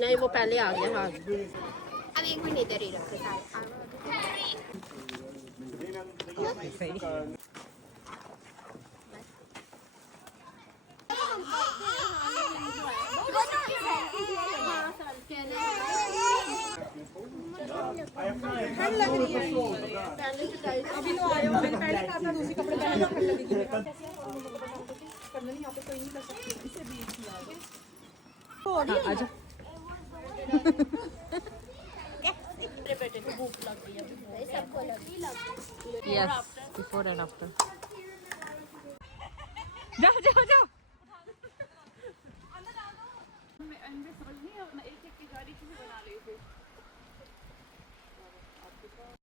नहीं वो पहले आ गया। हाँ अब एक मिनट इधर ही रखो अभी तो आए हो, मैंने पहले कहा था दूसरी कपड़े पहनना कर लगी करना नहीं, यहाँ पे कोई नहीं कर सकती इसे बीच में आजा। मेरे बेटे को भूख लग गई है, सबको लगी। Yes, before and after. जाओ जाओ जाओ। मैं समझ नहीं, एक एक की गाड़ी किसे बना ली थी।